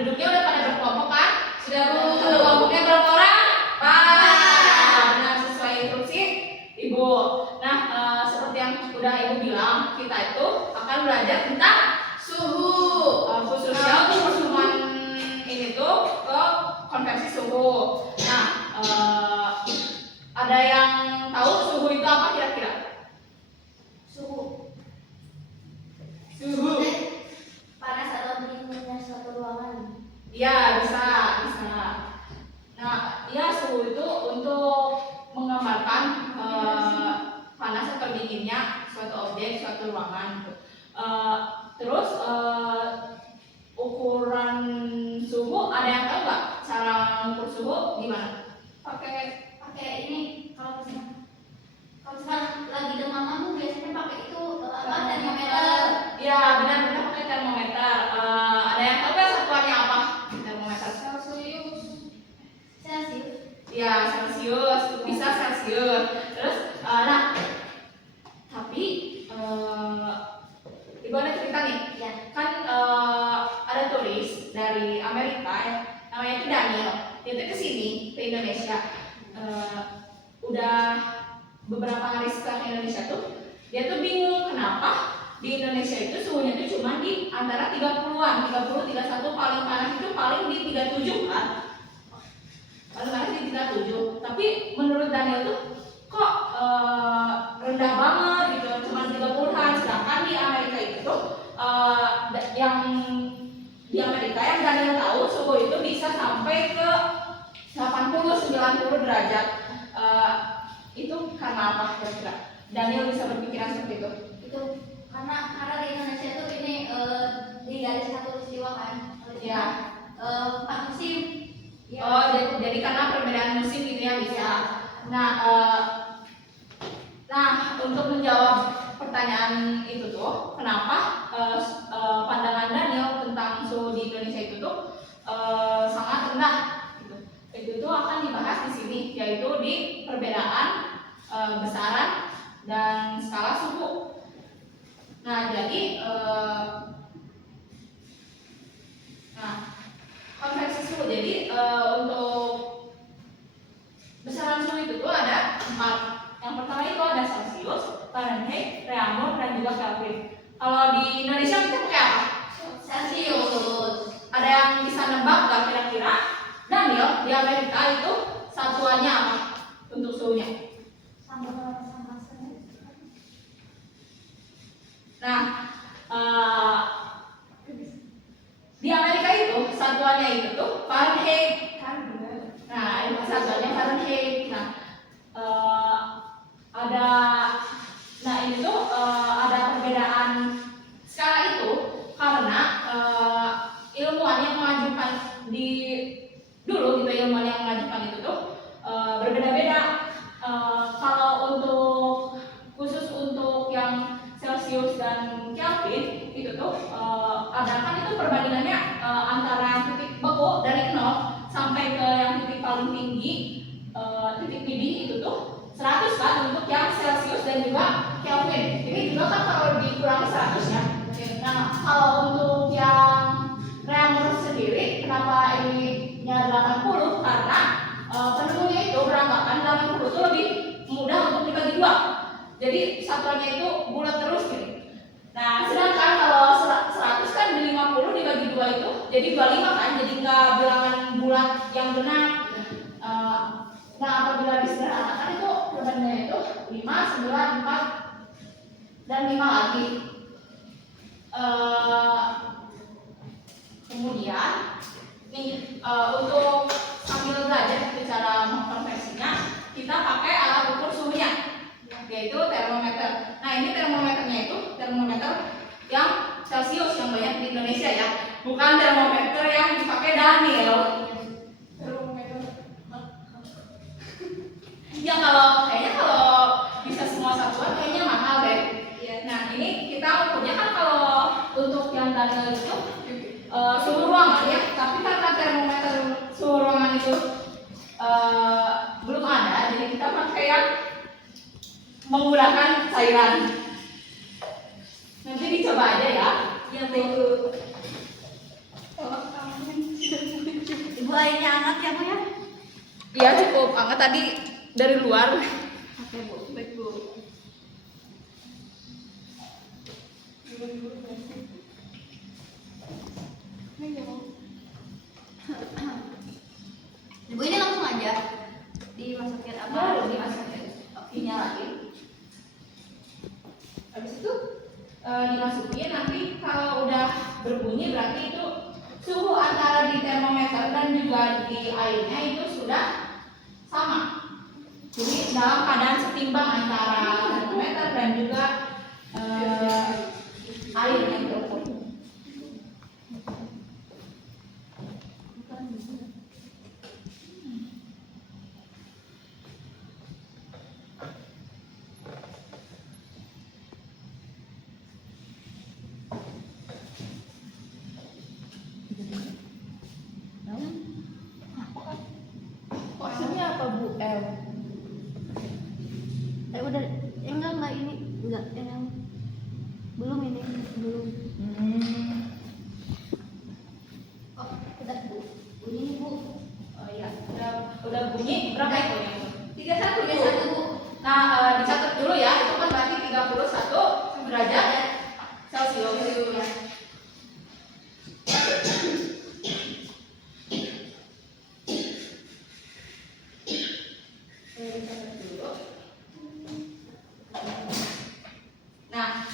penduduknya udah pada berkelompok kan? Sudah kelompoknya berapa orang? 4. Nah, sesuai instruksi Ibu. Nah, seperti yang udah Ibu bilang, kita itu akan belajar tentang suhu, khususnya untuk pertemuan ini tuh ke konversi suhu. Nah, ada yang tahu suhu itu apa kira-kira? Suhu panas atau dinginnya suatu ruangan. Iya, bisa. Nah, ya suhu itu untuk menggambarkan panas atau dinginnya suatu objek, suatu ruangan. Terus ukuran suhu, ada yang tahu nggak cara mengukur suhu gimana? Pakai ini kalau misalkan lagi demaman tuh biasanya pakai itu termometer. Ya, benar-benar pakai termometer. Ada yang tahu nggak satuannya apa? Termometer. Celcius. Ya, Celcius, bisa Celcius. Terus, tapi Ibu ada cerita nih. Ya. Kan ada turis dari Amerika, namanya itu Daniel. Dia tuh kesini ke Indonesia. Udah beberapa hari setelah Indonesia tuh, dia tuh bingung kenapa di Indonesia itu suhunya itu cuma di antara 30-an, 30, 31, paling panas itu paling di 37 kan? Paling panas di 37. Tapi menurut Daniel tuh kok rendah banget gitu, cuma 30-an. Sedangkan di Amerika itu tuh yang di Amerika yang Daniel tahu suhu itu bisa sampai ke 80-90 derajat. Itu karena apa kira-kira? Daniel bisa berpikiran seperti itu. Itu karena di Indonesia itu ini di garis satu istiwa kan. Ya. 4 musim. Ya. Oh, jadi karena perbedaan musim gitu ya bisa. Nah, untuk menjawab pertanyaan itu tuh, kenapa pandangan Daniel tentang suhu di Indonesia itu tuh sangat rendah? Gitu. Itu tuh akan dibahas di sini, yaitu di perbedaan besaran dan skala suhu. Nah, jadi konversi suhu. Jadi untuk besaran suhu itu tuh ada 4. Yang pertama itu ada Celcius, Fahrenheit, Reaumur, dan juga Kelvin. Kalau di Indonesia kita pakai apa? Celcius. Ada yang bisa nebak nggak kira-kira? Daniel, di Amerika itu satuannya apa untuk suhunya? Sama. Nah, di Amerika itu satuannya itu tuh Fahrenheit. Nah, itu satuannya Fahrenheit. Nah, ini tuh ada perbedaan skala itu karena ilmuwan yang mengajukan dulu gitu, ilmuwan yang mengajukan itu tuh berbeda-beda. Kalau untuk khusus untuk yang Celcius dan Kelvin itu tuh ada kan itu perbandingannya antara titik beku dari 0 sampai ke yang titik paling tinggi, titik didih itu tuh 100 kan untuk yang Celcius dan juga Kelvin. Ini juga kan kalau dikurangi 100 ya. Nah, kalau untuk yang Reaumur sendiri, kenapa ini nya 80? Karena penduduknya itu beranggapan 80 itu lebih mudah untuk dibagi 2. Jadi satuannya itu bulat terus gitu. Nah, sedangkan kalau 100 kan di 50 dibagi 2 itu jadi 25 kan, jadi nggak bilangan bulat yang benar. Nah, apabila disederhanakan itu perbandingannya itu 5, 9, 4 dan 5 lagi. Kemudian nih untuk sambil belajar cara mengkonversinya, kita pakai alat ukur suhunya, yaitu termometer. Nah, ini termometernya itu termometer yang Celcius yang banyak di Indonesia ya, bukan termometer yang dipakai Daniel. Ya kayaknya kalau bisa semua satuan kayaknya mahal deh. Nah, ini kita ukurnya kan kalau untuk yang Daniel itu suhu ruangan ya, tapi karena termometer suhu ruangan itu belum ada, jadi kita pakai yang menggunakan cairan. Nanti dicoba aja ya. Ya, Bu. Bu, airnya hangat ya Bu ya? Iya cukup hangat tadi dari luar. Oke Bu, baik Bu. Bu, ini langsung aja dimasukin apa? Baru dimasukin, dinyalain. Habis itu dimasukin, nanti kalau udah berbunyi berarti itu suhu antara di termometer dan juga di airnya itu sudah sama. Jadi dalam keadaan setimbang antara termometer dan juga air yang terukur. Maksudnya apa Bu? Udah, enggak ini, enggak yang belum ini, belum. Oh, udah Bu. Bunyi nih Bu. Oh iya, udah bunyi berapa itu yang? 31 Bu. Nah, dicatat dulu ya, itu kan berarti 31 derajat Celcius. Dicatat dulu. Nah,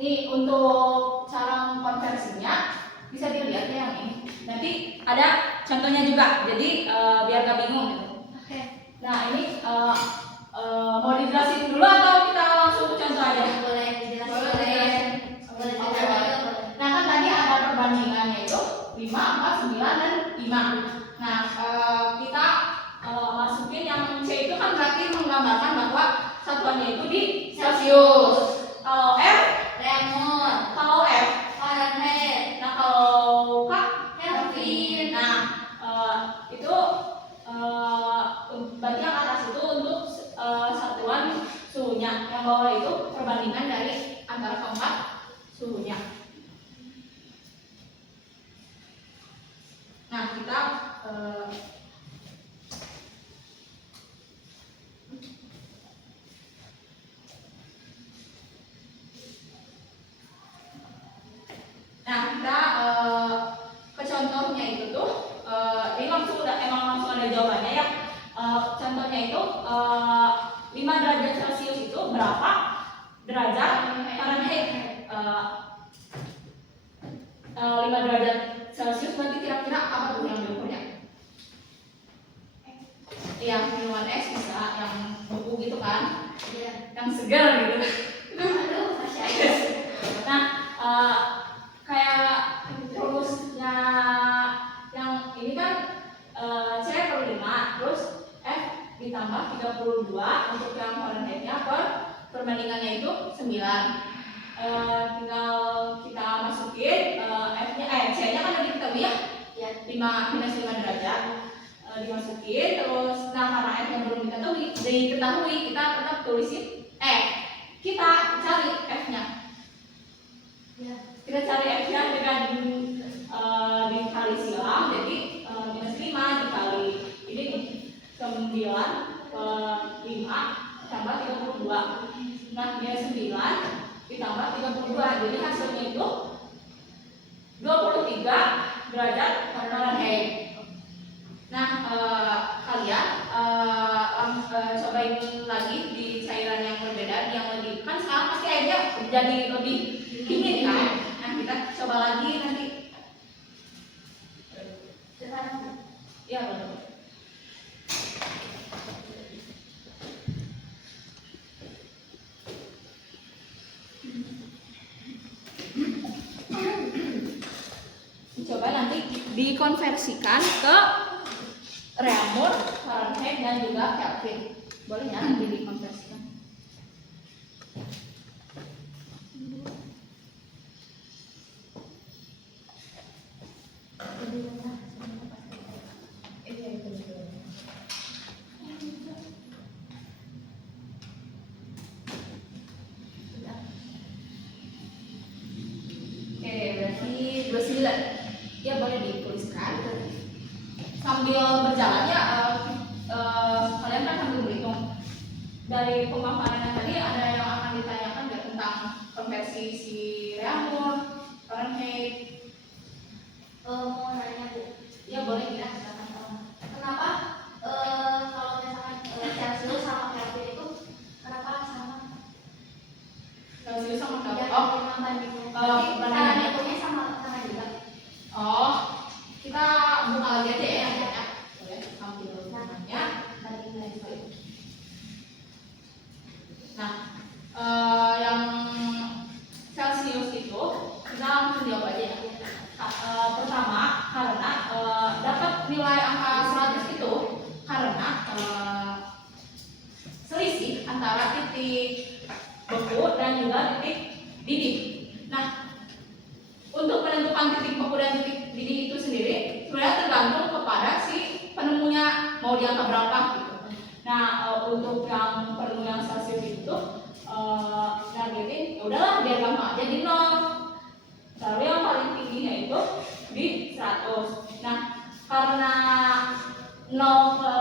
ini untuk cara konversinya bisa dilihat ya yang ini. Nanti ada contohnya juga, jadi biar gak bingung gitu. Oke. Nah ini mau dijelasin dulu atau kita langsung ke contoh aja? Boleh dijelasin. Boleh Oke, dijelasin boleh. juga boleh. Nah kan tadi ada perbandingannya itu 5, 4, 9, dan 5. Nah kita masukin yang C itu kan berarti menggambarkan bahwa satuannya itu di Celcius. Kalau R, Remote. kalau F, Fahrenheit. nah kalau K, Kelvin. Nah itu berarti yang atas itu untuk satuan suhunya, yang bawah itu perbandingan dari antara keempat suhunya. Nah kita ke contohnya itu tuh ini emang langsung ada jawabannya ya. Contohnya itu 5 derajat Celcius itu berapa derajat Fahrenheit? 5 derajat Celcius berarti kira-kira apa tuh yang diukurnya? Yang minuman es bisa, yang beku gitu kan? Iya. Yang segar gitu. Aduh, masih ada. Nah, kayak rumusnya yang ini kan C per 5, terus F ditambah 32 untuk yang Fahrenheitnya perbandingannya itu 9. Tinggal kita masukin C-nya kan udah diketahui ya, 5 minus 5 derajat. Dimasukin terus, nah karena F yang belum diketahui kita tetap tulisin kita cari F-nya. Kita cari F-nya dengan dikali silang, jadi minus 5 dikali ini 9 per 5 tambah 32. Nah minus 9 ditambah 32, jadi hasilnya itu 23 derajat Fahrenheit. Nah kalian cobain lagi di cairan yang berbeda, yang lebih, kan sekarang pasti airnya jadi lebih dingin kan. Nah kita coba lagi nanti. Ya boleh. Coba nanti dikonversikan ke reaumur, Fahrenheit, dan juga Kelvin. Boleh ya nanti dikonversikan. Oke, berarti 29. Ya boleh dituliskan. sambil berjalan ya, kalian kan sambil berhitung. Dari pemaparan tadi ada yang akan ditanyakan nggak tentang konversi si Reaumur, Fahrenheit? Mau nanya Bu, Ya boleh ya. kenapa kalau misalkan Celsius sama Kelvin itu kenapa sama? Celsius sama Ya, Kelvin. Oh, bandingnya. bandingannya. Cara ngitungnya sama juga. oh, kita buka lagi aja ya. Boleh ambil ya. Nah, yang Celsius itu kita langsung jawab aja ya. Pertama, karena dapat nilai angka 100 itu karena selisih antara titik beku dan juga titik didih. Nah, untuk menentukan titik beku dan titik didih itu sendiri sebenarnya tergantung kepada si penemunya mau di angka berapa gitu. Nah, untuk yang penemu yang Celsius itu nargetin, ya udahlah biar gampang aja di 0. Lalu yang paling tingginya itu di 100. Nah, karena 0 ke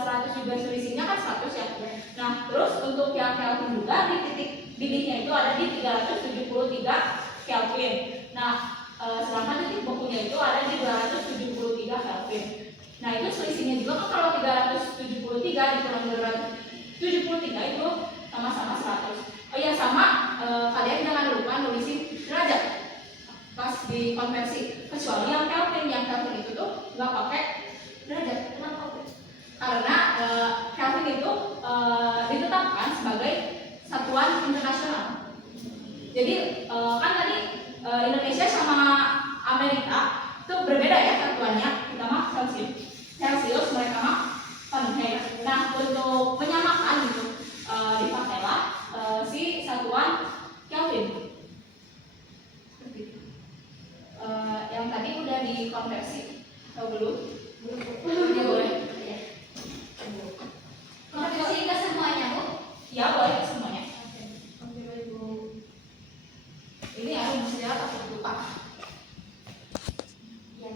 100 juga selisihnya kan 100 ya. Nah, terus untuk yang Kelvin juga di titik didihnya itu ada di 373 Kelvin. Nah, sedangkan titik bekunya itu ada di 273 Kelvin. Nah, itu selisihnya juga kan kalau 373 dikurang 273 itu sama-sama 100. Oh iya, sama kalian jangan lupa nulisin derajat pas di konversi, kecuali yang Kelvin itu tuh nggak pakai derajat. Kenapa? Karena Kelvin itu ditetapkan sebagai satuan internasional. Jadi kan tadi Indonesia sama Amerika itu berbeda ya satuannya. Kita mah Celsius, mereka mah Fahrenheit. Nah, untuk menyamakan gitu dipakailah si satuan Kelvin. Yang tadi udah dikonversi atau belum? Ya boleh. Konversi ke semuanya Bu? Ya boleh ke semuanya. Ini aku mesti takut lupa. Ya.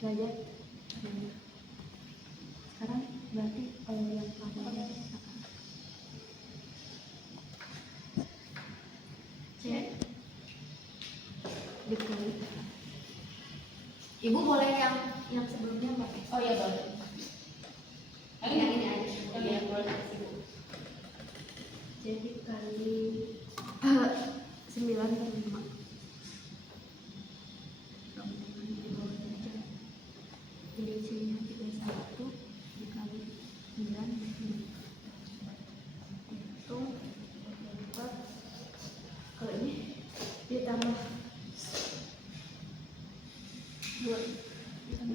Derajat. Sekarang berarti yang pada C dikali. Ibu boleh yang sebelumnya Mbak? Oh iya boleh. Yang ini aja. Oh iya boleh. Jadi kali 9/5. Jadi sini 31 dikali 9/5. Itu 4 kalau ini ditambah 2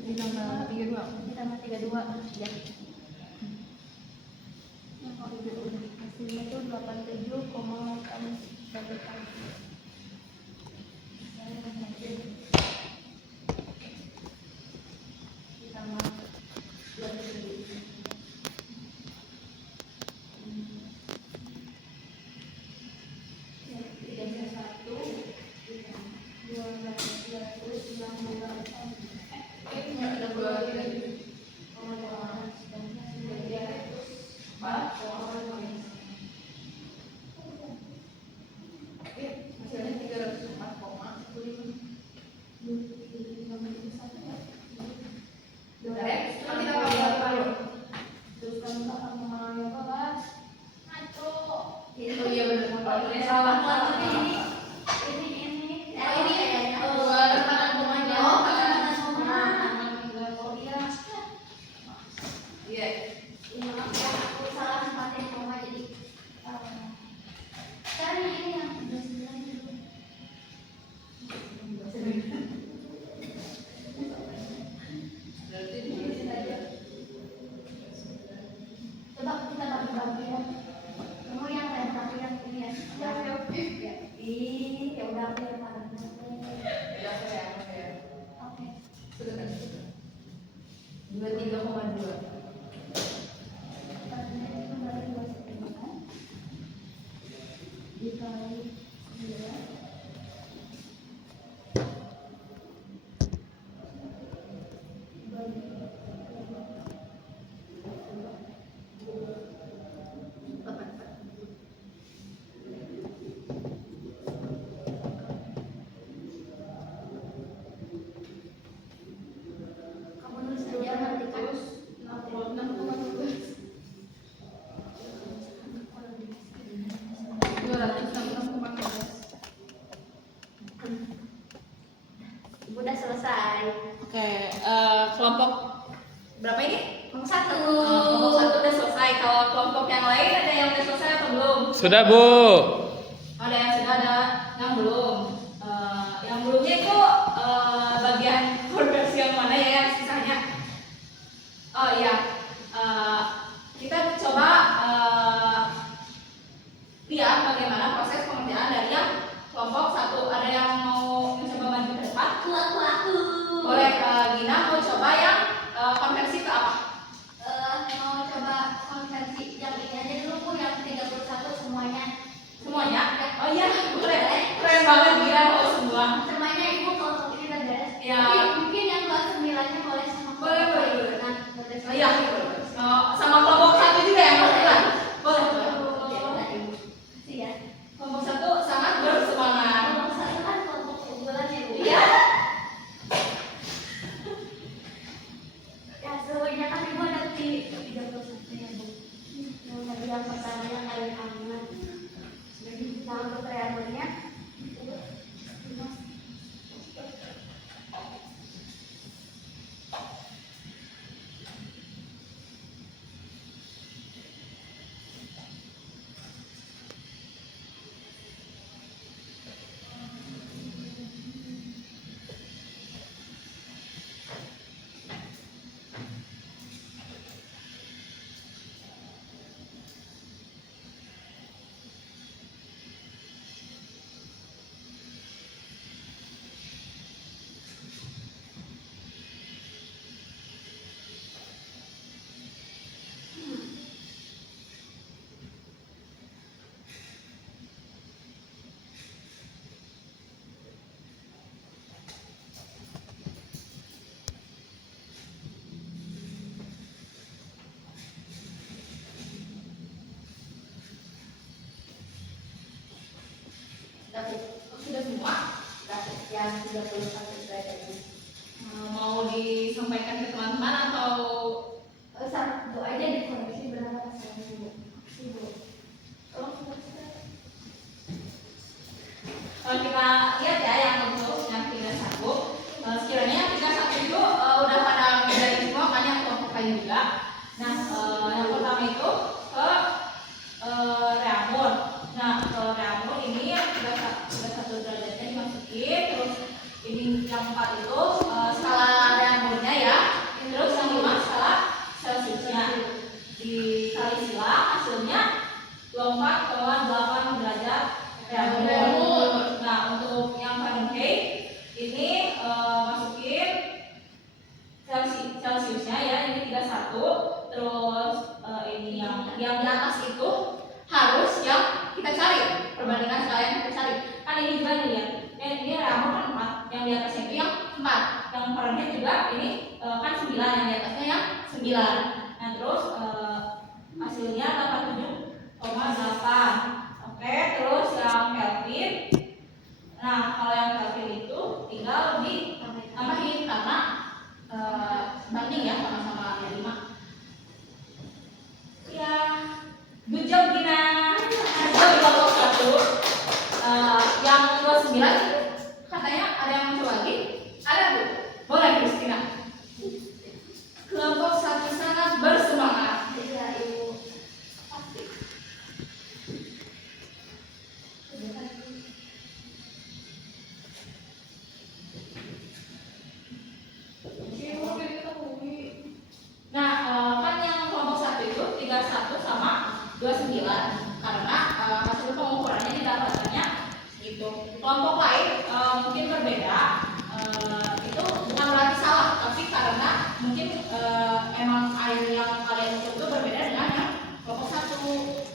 ditambah 32 ya. Yang kalau udah hasilnya itu 87,8. Kamu nulis aja nanti kan. 266,14. Udah selesai. Oke, kelompok berapa ini? Kelompok 1. Kelompok 1 udah selesai. Kalau kelompok yang lain ada yang udah selesai atau belum? Sudah, Bu. Ada yang sudah, ada yang belum. Yang belumnya itu bagian konversi yang mana ya yang sisanya? Oh iya, kita coba lihat bagaimana proses pengerjaan dari yang kelompok 1. Ada yang mau mencoba maju ke depan? Aku. Boleh, Gina mau coba yang konversi ke apa? Mau coba konversi yang ini aja dulu Bu, yang 31 semuanya. Semuanya? Oh iya, boleh. Keren banget Gina mau semua. Semuanya Ibu kelompok ini udah beres. Ya. Tapi mungkin yang kelas 9-nya boleh sama Boleh. Nah, boleh. Oh iya, sama kelompok 1 juga yang kebetulan. Boleh. Kasih ya. Kelompok 1 sangat bersemangat. Kelompok 1 kan kelompok unggulan ya Bu. Iya. Ya, semuanya kan Ibu ada di 31 ya Bu. Yang tadi yang pertama yang air hangat. Nah, untuk triangelnya Sudah semua? yang 31 derajat ini. Mau disampaikan ke teman-teman atau Satu aja dikoreksi berapa pasalnya Bu? Ibu. kalau kita lihat ya yang untuk yang 31, sekiranya yang 31 itu udah pada dari semua kan yang kelompok lain juga. Nah, yang pertama itu ke reamun. Nah, ke reamun ini yang 31 derajatnya dimasukin, terus ini yang 4 itu skala reamunnya ya, terus yang 5 skala Celsiusnya. Dikali silang hasilnya 24,8 derajat reamun. Nah, untuk yang Fahrenheit ini masukin Celsiusnya ya, ini 31. Terus ini yang di atas itu harus yang kita cari, perbandingan skala yang kita cari. Kan ini juga nih ya, ini reamun kan 4, yang di atasnya itu yang 4. Yang Fahrenheit juga ini kan 9, yang di atasnya yang 9. Nah, terus hasilnya 87,8. Oke, terus yang Kelvin. Nah, kalau yang Kelvin itu tinggal ditambahin karena banding ya sama-sama ya 5. Ya, good job Gina. Nah, di kelompok 1 yang 29 katanya ada yang mau coba lagi? Ada Bu? Boleh Kristina. Kelompok 1 sangat bersemangat. Iya Ibu. Pasti. Nah, kan yang kelompok 1 itu 31 sama 29 karena hasil pengukurannya didapatkannya gitu. Kelompok lain mungkin berbeda, itu bukan berarti salah, tapi karena mungkin emang air yang kalian ukur itu berbeda dengan yang kelompok 1.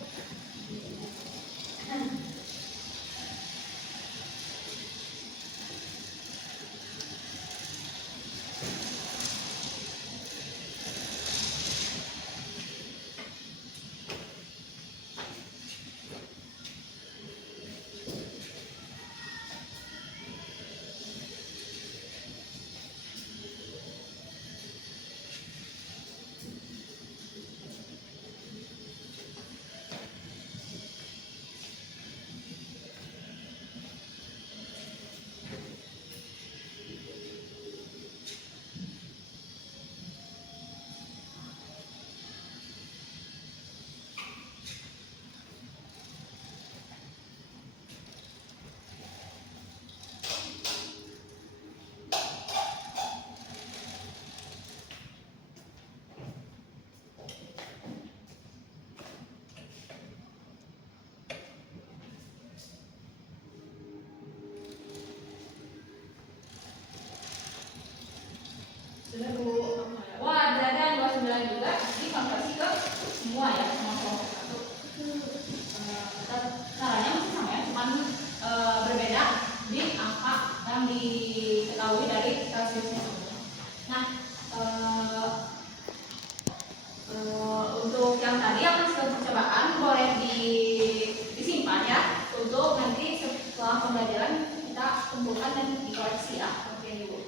rasiusnya. Nah, untuk yang tadi yang hasil percobaan boleh disimpan ya untuk nanti setelah pembelajaran kita kumpulkan dan dikoreksi ya. Oke Ibu.